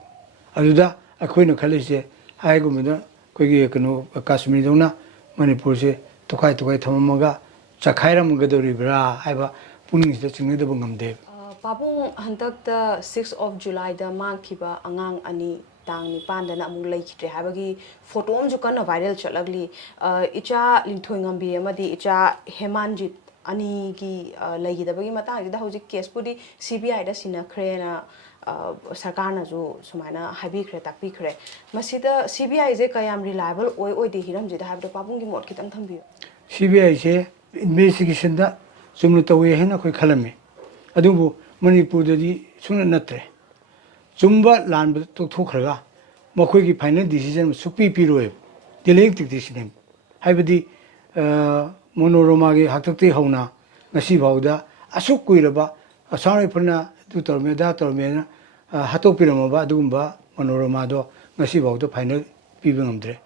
ꯑꯗꯨꯗ ꯑꯩꯈꯣꯏꯅ ꯈꯜꯂꯤꯁꯦ ꯍꯥꯏꯒꯨꯝꯕꯗ ꯑꯩꯈꯣꯏꯒꯤ ꯀꯩꯅꯣ ꯀꯥꯁꯃꯤꯔꯗꯧꯅ ꯃꯅꯤꯄꯨꯔꯁꯦ ꯇꯣꯈꯥꯏ ꯇꯣꯈꯥꯏ ꯊꯝꯃꯝꯃꯒ ꯆꯈꯥꯏꯔꯝꯒꯗꯧꯔꯤꯕ꯭ꯔꯥ ꯍꯥꯏꯕ ꯄꯨꯛꯅꯤꯡꯁꯤꯗ ꯆꯤꯡꯅꯗꯕ ꯉꯝꯗꯦꯕ ꯄꯥꯕꯨꯡ ꯍꯟꯗꯛꯇ 6 of Julyꯗ ꯃꯥꯡꯈꯤꯕ ꯑꯉꯥꯡ ꯑꯅꯤ ꯇꯥꯡ 9ꯗꯅ ꯑꯃꯨꯛ ꯂꯩꯈꯤꯗ꯭ꯔꯦ ꯍꯥꯏꯕꯒꯤ ꯐꯣꯇꯣ ꯑꯃꯁꯨ ꯀꯟꯅ ꯚꯥꯏꯔꯦꯜ ꯆꯠꯂꯛꯂꯤ ꯏꯆꯥ ꯂꯤꯟꯊꯣꯏꯉꯝꯕꯤ ꯑꯃꯗꯤ ꯏꯆꯥ ꯍꯦꯃꯥꯟꯖꯤꯠ ꯑꯅꯤꯒꯤ ꯂꯩꯈꯤꯗꯕꯒꯤ ꯃꯇꯥꯡꯁꯤꯗ ꯍꯧꯖꯤꯛ ꯀꯦꯁꯄꯨꯗꯤ CBIꯗ ꯁꯤꯟꯅꯈ꯭ꯔꯦꯅ ꯁꯔꯀꯥꯔꯅꯁꯨ ꯁꯨꯃꯥꯏꯅ ꯍꯥꯏꯕꯤꯈ꯭ꯔꯦ ꯇꯥꯛꯄꯤꯈ꯭ꯔꯦ ꯃꯁꯤꯗ CBIꯁꯦ ꯀꯌꯥꯝ ꯔꯤꯂꯥꯏꯕꯜ ꯑꯣꯏꯗꯦ ꯍꯤꯔꯝꯁꯤꯗ ꯍꯥꯏꯕꯗꯣ ꯄꯥꯕꯨꯡꯒꯤ ꯃꯣꯠ ꯈꯤꯇꯪ ꯊꯝꯕꯤꯌꯨ CBIꯁꯦ ꯏꯟꯚꯦꯁꯇꯤꯒꯦꯁꯟꯗ ꯆꯨꯝꯅ ꯇꯧꯋꯦ ꯍꯥꯏꯅ ꯑꯩꯈꯣꯏ ꯈꯜꯂꯝꯃꯤ ꯑꯗꯨꯕꯨ ꯃꯅꯤꯄꯨꯔꯗꯗꯤ ꯁꯨꯡꯅ ꯅꯠꯇ꯭ꯔꯦ ꯆꯨꯝꯕ ꯂꯥꯟꯕ ꯇꯣꯛꯊꯣꯛꯈ꯭ꯔꯒ ꯃꯈꯣꯏꯒꯤ ꯐꯥꯏꯅꯦꯜ ꯗꯤꯁꯤꯖꯟ ꯁꯨꯛꯄꯤ ꯄꯤꯔꯣꯏꯕ ꯗꯤꯂꯦꯌꯤꯡ ꯇꯦꯛꯇꯤꯛꯁꯤꯅꯦ ꯍꯥꯏꯕꯗꯤ ꯃꯣꯅꯣꯔꯣꯃꯥꯒꯤ ꯍꯥꯛꯇꯛꯇꯒꯤ ꯍꯧꯅ ꯉꯁꯤꯐꯥꯎꯗ ꯑꯁꯨꯛ ꯀꯨꯏꯔꯕ ꯑꯁꯥꯝ ꯔꯥꯏꯐꯜꯅ ꯑꯗꯨ ꯇꯧꯔꯝꯃꯦ ꯑꯗꯥ ꯇꯧꯔꯝꯃꯦꯅ ꯍꯥꯠꯇꯣꯛꯄꯤꯔꯝꯃꯕ ꯑꯗꯨꯒꯨꯝꯕ ꯃꯣꯅꯣꯔꯣꯃꯥꯗꯣ ꯉꯁꯤꯐꯥꯎꯗ ꯐꯥꯏꯅꯦꯜ ꯄꯤꯕ ꯉꯝꯗ꯭ꯔꯦ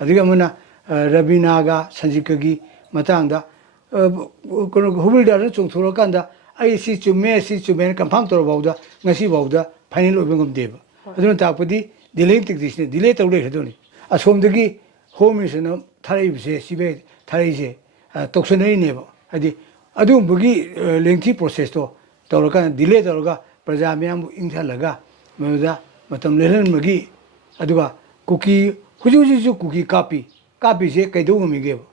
ꯑꯗꯨꯒ ꯑꯃꯅ ꯔꯕꯤꯅꯥꯒ ꯁꯟꯖꯤꯀꯒꯤ ꯃꯇꯥꯡꯗ ꯀꯩꯅꯣ ꯍꯨꯕꯤꯜꯗꯥꯔꯅ ꯆꯣꯡꯊꯣꯔꯛꯀꯥꯟꯗ ꯑꯩ ꯁꯤ ꯆꯨꯝꯃꯦꯅ ꯀꯟꯐꯥꯔꯝ ꯇꯧꯔꯐꯥꯎꯗ ꯉꯁꯤꯐꯥꯎꯗ ꯐꯥꯏꯅꯦꯜ ꯑꯣꯏꯕ ꯉꯝꯗꯦꯕ ꯑꯗꯨꯅ ꯇꯥꯛꯄꯗꯤ ꯗꯤꯂꯦꯌꯤꯡ ꯇꯦꯛꯇꯤꯛꯁꯤꯅꯦ ꯗꯤꯂꯦ ꯇꯧ ꯂꯩꯈ꯭ꯔꯗꯧꯅꯤ ꯑꯁꯣꯝꯗꯒꯤ ꯍꯣꯝ ꯃꯤꯅꯤꯁꯇꯔꯅ ꯊꯥꯔꯛꯏꯕꯁꯦ CBI ꯊꯥꯔꯛꯏꯁꯦ ꯇꯧꯁꯟꯅꯔꯤꯅꯦꯕ ꯍꯥꯏꯗꯤ ꯑꯗꯨꯒꯨꯝꯕꯒꯤ ꯂꯦꯡꯊꯤ ꯄ꯭ꯔꯣꯁꯦꯁꯇꯣ ꯇꯧꯔꯀꯥꯟꯗ ꯗꯤꯂꯦ ꯇꯧꯔꯒ ꯄ꯭ꯔꯖꯥ ꯃꯌꯥꯝꯕꯨ ꯏꯪꯊꯍꯜꯂꯒ ꯃꯗꯨꯗ ꯃꯇꯝ ꯂꯦꯜꯍꯟꯕꯒꯤ ꯑꯗꯨꯒ ꯀꯨꯀꯤ ꯍꯧꯖꯤꯛꯁꯨ ꯀꯨꯀꯤ ꯀꯥꯞꯄꯤꯁꯦ ꯀꯩꯗꯧ ꯉꯝꯃꯤꯒꯦꯕ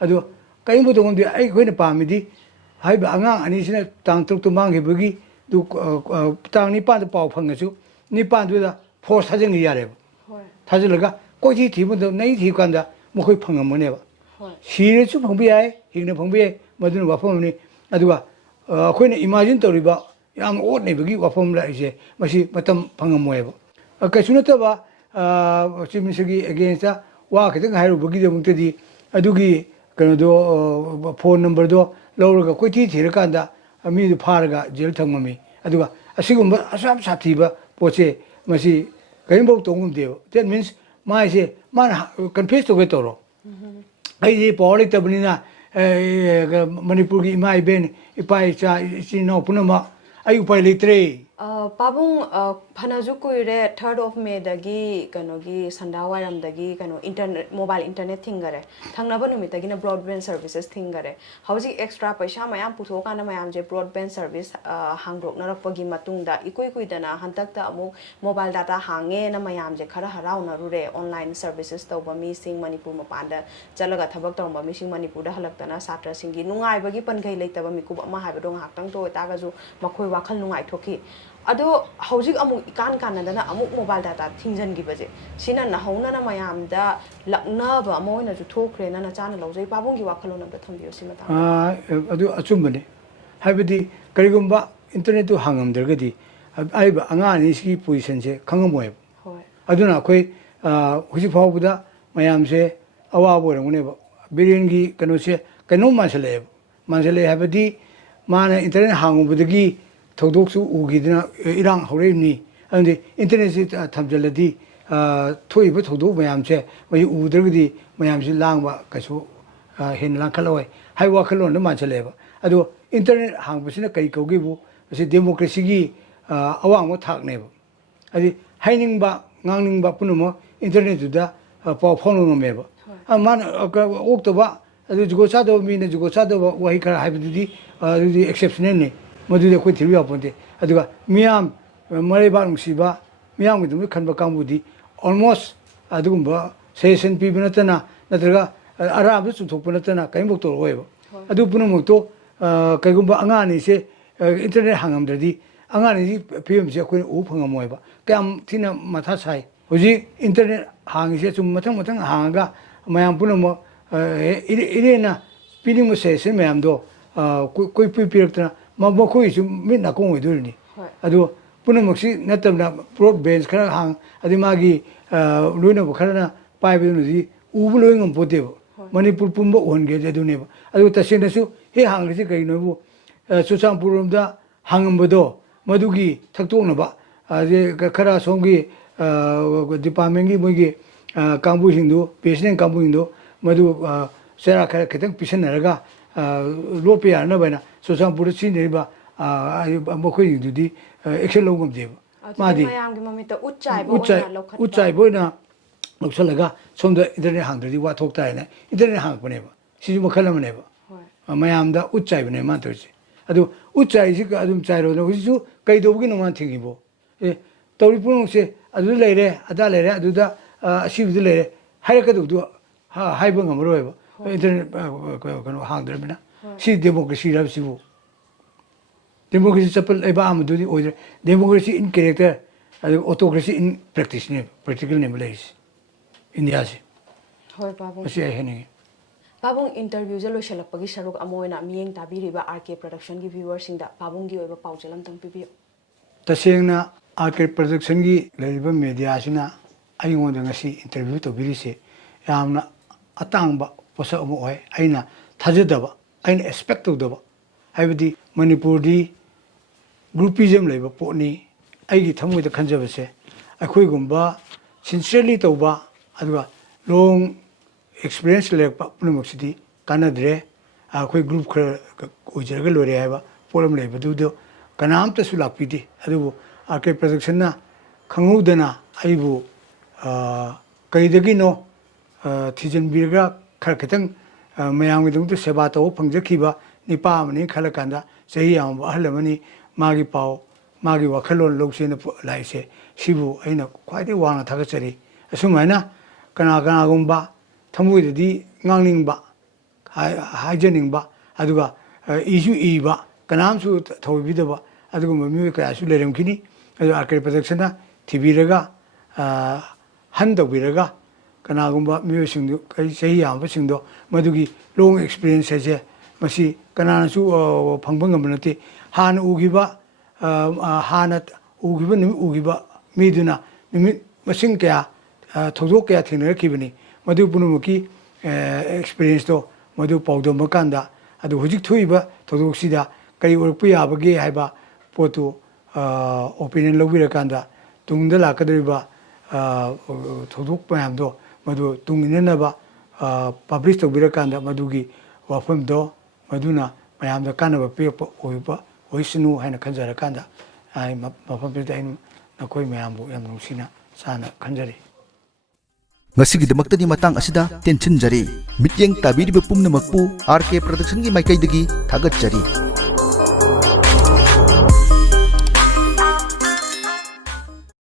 ꯑꯗꯣ ꯀꯔꯤꯒꯨꯝꯕ ꯇꯧ ꯉꯝꯗꯦ ꯑꯩꯈꯣꯏꯅ ꯄꯥꯝꯃꯤꯗꯤ ꯍꯥꯏꯔꯤꯕ ꯑꯉꯥꯡ ꯑꯅꯤꯁꯤꯅ ꯇꯥꯡ 6ꯇ ꯃꯥꯡꯈꯤꯕꯒꯤ ꯇꯥꯡ 9ꯗ ꯄꯥꯎ ꯐꯪꯉꯁꯨ 9ꯗꯨꯗ ꯐꯣꯔꯁ ꯊꯥꯖꯤꯟꯈꯤ ꯌꯥꯔꯦꯕ ꯊꯥꯖꯤꯜꯂꯒ ꯀꯣꯏꯊꯤ ꯊꯤꯕ ꯃꯇꯝꯗ ꯅꯩ ꯊꯤꯕ ꯀꯥꯟꯗ ꯃꯈꯣꯏ ꯐꯪꯉꯝꯒꯅꯦꯕ ꯁꯤꯔꯁꯨ ꯐꯪꯕ ꯌꯥꯏ ꯍꯤꯡꯅ ꯐꯪꯕ ꯌꯥꯏ ꯃꯗꯨꯅ ꯋꯥꯐꯝ ꯑꯃꯅꯤ ꯑꯗꯨꯒ ꯑꯩꯈꯣꯏꯅ ꯏꯃꯥꯖꯤꯟ ꯇꯧꯔꯤꯕ ꯌꯥꯝꯅ ꯑꯣꯠꯅꯩꯕꯒꯤ ꯋꯥꯐꯝ ꯂꯥꯛꯏꯁꯦ ꯃꯁꯤ ꯃꯇꯝ ꯐꯪꯉꯝꯃꯣꯏꯕ ꯀꯩꯁꯨ ꯅꯠꯇꯕ ꯆꯤꯐ ꯃꯤꯅꯤꯁꯇꯔꯒꯤ ꯑꯦꯒꯦꯟꯁꯇ ꯋꯥ ꯈꯤꯇꯪ ꯍꯥꯏꯔꯨꯕꯒꯤꯗꯃꯛꯇꯗꯤ ꯑꯗꯨꯒꯤ ꯀꯩꯅꯣꯗꯣ ꯐꯣꯟ ꯅꯝꯕꯔꯗꯣ ꯂꯧꯔꯒ ꯀꯣꯏꯊꯤ ꯊꯤꯔꯀꯥꯟꯗ ꯃꯤꯗꯨ ꯐꯥꯔꯒ ꯖꯦꯜ ꯊꯝꯃꯝꯃꯤ ꯑꯗꯨꯒ ꯑꯁꯤꯒꯨꯝꯕ ꯑꯁꯨꯛ ꯁꯥꯊꯤꯕ ꯄꯣꯠꯁꯦ ꯃꯁꯤ ꯀꯔꯤꯝꯐꯥꯎ ꯇꯧꯕ ꯉꯝꯗꯦꯕ ꯗꯦꯠ ꯃꯤꯟꯁ ꯃꯥꯁꯦ ꯃꯥꯅ ꯀꯟꯐꯦꯁ ꯇꯧꯒꯦ ꯇꯧꯔꯣ ꯑꯩꯁꯦ ꯄꯋꯥꯔ ꯂꯩꯇꯕꯅꯤꯅ ꯃꯅꯤꯄꯨꯔꯒꯤ ꯏꯃꯥ ꯏꯕꯦꯟ ꯏꯄꯥ ꯏꯆꯥ ꯏꯆꯤꯟ ꯏꯅꯥꯎ ꯄꯨꯝꯅꯃꯛ ꯑꯩ ꯎꯄꯥꯏ ꯂꯩꯇ꯭ꯔꯦ ꯄꯥꯕꯨꯡ ꯐꯅꯁꯨ ꯀꯨꯏꯔꯦ 3rd of Mayꯗꯒꯤ ꯀꯩꯅꯣꯒꯤ ꯁꯟꯗꯥ ꯋꯥꯏꯔꯝꯗꯒꯤ ꯀꯩꯅꯣ ꯃꯣꯕꯥꯏꯜ ꯏꯟꯇꯔꯅꯦꯠ ꯊꯤꯡꯒꯔꯦ ꯊꯪꯅꯕ ꯅꯨꯃꯤꯠꯇꯒꯤꯅ ꯕ꯭ꯔꯣꯗꯕꯦꯟ ꯁꯔꯚꯤꯁꯦꯁ ꯊꯤꯡꯒꯔꯦ ꯍꯧꯖꯤꯛ ꯑꯦꯛꯁꯇ꯭ꯔꯥ ꯄꯩꯁꯥ ꯃꯌꯥꯝ ꯄꯨꯊꯣꯛꯑꯀꯥꯟꯗ ꯃꯌꯥꯝꯁꯦ ꯕ꯭ꯔꯣꯗꯕꯦꯟ ꯁꯔꯚꯤꯁ ꯍꯥꯡꯗꯣꯛꯅꯔꯛꯄꯒꯤ ꯃꯇꯨꯡꯗ ꯏꯀꯨꯏ ꯀꯨꯏꯗꯅ ꯍꯟꯗꯛꯇ ꯑꯃꯨꯛ ꯃꯣꯕꯥꯏꯜ ꯗꯥꯇꯥ ꯍꯥꯡꯉꯦꯅ ꯃꯌꯥꯝꯁꯦ ꯈꯔ ꯍꯔꯥꯎꯅꯔꯨꯔꯦ ꯑꯣꯟꯂꯥꯏꯟ ꯁꯔꯚꯤꯁꯦꯁ ꯇꯧꯕ ꯃꯤꯁꯤꯡ ꯃꯅꯤꯄꯨꯔ ꯃꯄꯥꯟꯗ ꯆꯠꯂꯒ ꯊꯕꯛ ꯇꯧꯔꯝꯕ ꯃꯤꯁꯤꯡ ꯃꯅꯤꯄꯨꯔꯗ ꯍꯜꯂꯛꯇꯅ ꯁꯥꯇ꯭ꯔꯁꯤꯡꯒꯤ ꯅꯨꯡꯉꯥꯏꯕꯒꯤ ꯄꯟꯈꯩ ꯂꯩꯇꯕ ꯃꯤꯀꯨꯞ ꯑꯃ ꯍꯥꯏꯕꯗꯣ ꯉꯥꯏꯍꯥꯛꯇꯪ ꯑꯣꯏꯇꯥꯔꯒꯁꯨ ꯃꯈꯣꯏ ꯋꯥꯈꯜ ꯅꯨꯡꯉꯥꯏꯊꯣꯛꯈꯤ ꯑꯗꯣ ꯍꯧꯖꯤꯛ ꯑꯃꯨꯛ ꯏꯀꯥꯟ ꯀꯥꯟꯅꯗꯅ ꯑꯃꯨꯛ ꯃꯣꯕꯥꯏꯜ ꯗꯥꯇꯥ ꯊꯤꯡꯖꯤꯟꯈꯤꯕꯁꯦ ꯁꯤꯅ ꯅꯍꯧꯅꯅ ꯃꯌꯥꯝꯗ ꯂꯛꯅꯕ ꯑꯃ ꯑꯣꯏꯅꯁꯨ ꯊꯣꯛꯈ꯭ꯔꯦꯅ ꯅꯆꯥꯅ ꯂꯧꯖꯩ ꯄꯥꯕꯨꯡꯒꯤ ꯋꯥꯈꯜꯂꯣꯟ ꯑꯝꯇ ꯊꯝꯕꯤꯌꯨ ꯁꯤ ꯃꯇꯥꯡꯗ ꯑꯗꯨ ꯑꯆꯨꯝꯕꯅꯤ ꯍꯥꯏꯕꯗꯤ ꯀꯔꯤꯒꯨꯝꯕ ꯏꯟꯇꯔꯅꯦꯠꯇꯨ ꯍꯥꯡꯉꯝꯗ꯭ꯔꯒꯗꯤ ꯍꯥꯏꯔꯤꯕ ꯑꯉꯥꯡ ꯑꯅꯤꯁꯤꯒꯤ ꯄꯣꯖꯤꯁꯟꯁꯦ ꯈꯪꯉꯝꯃꯣꯏꯕ ꯑꯗꯨꯅ ꯑꯩꯈꯣꯏ ꯍꯧꯖꯤꯛ ꯐꯥꯎꯕꯗ ꯃꯌꯥꯝꯁꯦ ꯑꯋꯥꯕ ꯑꯣꯏꯔꯝꯒꯅꯦꯕ ꯕꯤꯔꯦꯟꯒꯤ ꯀꯩꯅꯣꯁꯦ ꯀꯩꯅꯣꯝ ꯃꯥꯟꯁꯤꯜꯂꯛꯑꯦ ꯍꯥꯏꯕꯗꯤ ꯃꯥꯅ ꯏꯟꯇꯔꯅꯦꯠ ꯍꯥꯡꯉꯨꯕꯗꯒꯤ ꯊꯧꯗꯣꯛꯁꯨ ꯎꯈꯤꯗꯅ ꯏꯔꯥꯡ ꯍꯧꯔꯛꯏꯕꯅꯤ ꯑꯗꯨꯗꯤ ꯏꯟꯇꯔꯅꯦꯠꯁꯤ ꯊꯝꯖꯤꯜꯂꯗꯤ ꯊꯣꯛꯏꯕ ꯊꯧꯗꯣꯛ ꯃꯌꯥꯝꯁꯦ ꯃꯁꯤ ꯎꯗ꯭ꯔꯒꯗꯤ ꯃꯌꯥꯝꯁꯤ ꯂꯥꯡꯕ ꯀꯩꯁꯨ ꯍꯦꯟꯅ ꯂꯥꯡꯈꯠꯂꯛꯑꯣꯏ ꯍꯥꯏꯕ ꯋꯥꯈꯜꯂꯣꯟꯗ ꯃꯥꯟꯁꯤꯜꯂꯛꯑꯦꯕ ꯑꯗꯣ ꯏꯟꯇꯔꯅꯦꯠ ꯍꯥꯡꯕꯁꯤꯅ ꯀꯔꯤ ꯀꯧꯒꯦꯕꯨ ꯃꯁꯤ ꯗꯦꯃꯣꯀ꯭ꯔꯦꯁꯤꯒꯤ ꯑꯋꯥꯡꯕ ꯊꯥꯛꯅꯦꯕ ꯍꯥꯏꯗꯤ ꯍꯥꯏꯅꯤꯡꯕ ꯉꯥꯡꯅꯤꯡꯕ ꯄꯨꯝꯅꯃꯛ ꯏꯟꯇꯔꯅꯦꯠꯇꯨꯗ ꯄꯥꯎ ꯐꯥꯎꯅ ꯉꯝꯃꯦꯕ ꯃꯥꯅ ꯑꯣꯛꯇꯕ ꯑꯗꯨ ꯖꯨꯒꯣꯠ ꯆꯥꯗꯕ ꯃꯤꯅ ꯖꯨꯒꯣꯠ ꯆꯥꯗꯕ ꯋꯥꯍꯩ ꯈꯔ ꯍꯥꯏꯕꯗꯨꯗꯤ ꯑꯗꯨꯗꯤ ꯑꯦꯛꯁꯦꯞꯁꯅꯦꯜꯅꯤ ꯃꯗꯨꯗꯤ ꯑꯩꯈꯣꯏ ꯊꯤꯕ ꯌꯥꯄꯣꯟꯇꯦ ꯑꯗꯨꯒ ꯃꯤꯌꯥꯝ ꯃꯔꯩꯕꯥꯛ ꯅꯨꯡꯁꯤꯕ ꯃꯤꯌꯥꯝꯒꯤꯗꯃꯛꯇ ꯈꯟꯕ ꯀꯥꯡꯕꯨꯗꯤ ꯑꯣꯜꯃꯣꯁ ꯑꯗꯨꯒꯨꯝꯕ ꯁꯖꯦꯁꯟ ꯄꯤꯕ ꯅꯠꯇꯅ ꯅꯠꯇ꯭ꯔꯒ ꯑꯔꯥꯟꯕ ꯆꯨꯝꯊꯣꯛꯄ ꯅꯠꯇꯅ ꯀꯔꯤꯝꯐꯥꯎ ꯇꯧꯔꯛꯑꯣꯏꯕ ꯑꯗꯨ ꯄꯨꯝꯅꯃꯛꯇꯣ ꯀꯩꯒꯨꯝꯕ ꯑꯉꯥꯡ ꯑꯅꯤꯁꯦ ꯏꯟꯇꯔꯅꯦꯠ ꯍꯥꯡꯉꯝꯗ꯭ꯔꯗꯤ ꯑꯉꯥꯡ ꯑꯅꯤꯒꯤ ꯐꯤꯕꯝꯁꯦ ꯑꯩꯈꯣꯏꯅ ꯎꯕ ꯐꯪꯉꯝꯃꯣꯏꯕ ꯀꯌꯥꯝ ꯊꯤꯅ ꯃꯊꯥ ꯁꯥꯏ ꯍꯧꯖꯤꯛ ꯏꯟꯇꯔꯅꯦꯠ ꯍꯥꯡꯉꯤꯁꯦ ꯁꯨꯝ ꯃꯊꯪ ꯍꯥꯡꯉꯒ ꯃꯌꯥꯝ ꯄꯨꯝꯅꯃꯛ ꯏꯔꯦꯟꯅ ꯄꯤꯅꯤꯡꯕ ꯁꯖꯦꯁꯟ ꯃꯌꯥꯝꯗꯣ ꯄꯤꯔꯛꯇꯅ ꯃꯈꯣꯏꯒꯤꯁꯨ ꯃꯤꯠ ꯅꯥꯀꯣꯡ ꯑꯣꯏꯗꯣꯔꯤꯅꯤ ꯑꯗꯣ ꯄꯨꯝꯅꯃꯛꯁꯤ ꯅꯠꯇꯕꯅ ꯕ꯭ꯔꯣꯗ ꯕꯦꯟꯁ ꯈꯔ ꯍꯥꯡ ꯑꯗꯩ ꯃꯥꯒꯤ ꯂꯣꯏꯅꯕ ꯈꯔꯅ ꯄꯥꯏꯕꯗꯨꯅꯗꯤ ꯎꯕ ꯂꯣꯏ ꯉꯝꯄꯣꯠꯇꯦꯕ ꯃꯅꯤꯄꯨꯔ ꯄꯨꯝꯕ ꯎꯍꯟꯒꯦꯗꯤ ꯑꯗꯨꯅꯦꯕ ꯑꯗꯨꯒ ꯇꯁꯦꯡꯅꯁꯨ ꯍꯦꯛ ꯍꯥꯡꯉꯤꯁꯤ ꯀꯔꯤꯅꯣꯕꯨ ꯆꯨꯔꯆꯥꯟꯄꯨꯔ ꯍꯥꯡꯉꯝꯕꯗꯣ ꯃꯗꯨꯒꯤ ꯊꯛꯇꯣꯛꯅꯕ ꯑꯗꯩ ꯈꯔ ꯁꯣꯝꯒꯤ ꯗꯤꯄꯥꯔꯠꯃꯦꯟꯒꯤ ꯃꯣꯏꯒꯤ ꯀꯥꯡꯕꯨꯁꯤꯡꯗꯨ ꯄꯦꯁꯅꯦꯟ ꯀꯥꯡꯕꯨꯁꯤꯡꯗꯨ ꯃꯗꯨ ꯆꯩꯔꯥꯛ ꯈꯔ ꯈꯤꯇꯪ ꯄꯤꯁꯟꯅꯔꯒ ꯂꯣꯠꯄ ꯌꯥꯅꯕ ꯍꯥꯏꯅ ꯆꯨꯔꯆꯥꯟꯄꯨꯔꯗ ꯁꯤꯖꯤꯟꯅꯔꯤꯕ ꯃꯈꯣꯏꯁꯤꯡꯗꯨꯗꯤ ꯑꯦꯛꯁꯟ ꯂꯧꯕ ꯉꯝꯗꯦꯕ मादी मयाम के मम्मी तो उच्चाई उच्चाई बोना लौसलगा सोमदा इंटरनेट हांगदि वा थोकता है ना इंटरनेट हांगपनेबा सिजु मखल अमनेबा मयामदा उच्चाई बने मा तोसे अदु उच्चाई सि अदुम चाइरो न हुजिसु कइदोबगि नोमा थिगिबो ए तौरि पुनुसे अदु लेरे अदा लेरे अदुदा असिबदु लेरे हायरकदुदु हाइबो ngमरोयबा इंटरनेट कनो हांगदरबना सि डेमोक्रेसी रबसिबो डेमोक्रेसी चपल एबा आमदुदि ओइदर डेमोक्रेसी इन कैरेक्टर अदु ऑटोक्रेसी इन प्रैक्टिस ने प्रैक्टिकल ने मलेस इंडिया से होय बाबू असी हेने पाबुंग इंटरव्यू जे लोइसलपगी सरुक अमोयना मियेंग ताबिरिबा आरके प्रोडक्शन की व्यूअर्स सिंग दा पाबुंग की ओइबा पाउचलम तंग पिबियो तसेंगना आरके प्रोडक्शन की लेरिबा मीडिया सिना आइंगोंदा ngasi इंटरव्यू तो बिरिसे यामना अतांगबा पोसा अमो ओय आइना थाजदबा आइना एक्सपेक्ट तौदबा हाइबदी मणिपुर दी ग्रुपिज्म लेबा पोनी आइगी थमोइदा खंजबसे अखोइगुंबा सिंसियरली तौबा अदुगा लोंग एक्सपीरियंस लेरपा पुनमक्सिदी कानद्रे अखोइ ग्रुप खर ओइजरगा लोरे हाइबा पोलम लेबदुदो कनामतसु लाक्पिदि अदुबो आरके प्रोडक्शन ना खंगौदना आइबु कइदगिनो थिजन बिरगा खर खतंग मयांगदुंगु सेवा तौ फंगजखिबा निपा अमनि खलकांदा सही आम अहलमनि मागी पाव मागी वखलोन लोकसेन लाइसे सिबु अइना ख्वाइदे वांगना थागचरी असुमाइना कना कनागुंबा थमुइदि ngangningba हाइजनिंगबा अदुगा इजु इबा कनामसु थौबिदबा अदुगा मम्मी कयासु लेरमखिनी अदु आरके प्रोडक्शन ना थिबिरगा हन तौबिरगा कनागुंबा म्यूसिंगदु कई सही आमबसिंगदो मदुगी लोंग एक्सपीरियंस है मसी कनानसु फंगबंग नते हान उगिबा हाना उगिबा निमि उगिबा मीदुना निमि मसिंग कया थौदो कया थिनरखिबनी मदु पुनुमकी एक्सपीरियंस तो मदु पाउदम कांदा अदु हुजिक थुइबा थौदोक्सिदा कई ओरपु याबगे हाइबा पोतु ओपिनियन लौबिरा कांदा तुंगदा लाकदरिबा थौदोक पयामदो मदु तुंगिननबा पब्लिश तौबिरा कांदा मदुगी वाफमदो मदुना मयामदा कानबा पेपा ओइबा ओइसनु हाइना खंजरा कांदा आई मफमदे आइन नकोइ मयामबु याम नुसिना साना खंजरी ngasigidamakta ni matang asida tension jari mityeng tabiriba pumnamakpu RK production gi maikai dagi thagat jari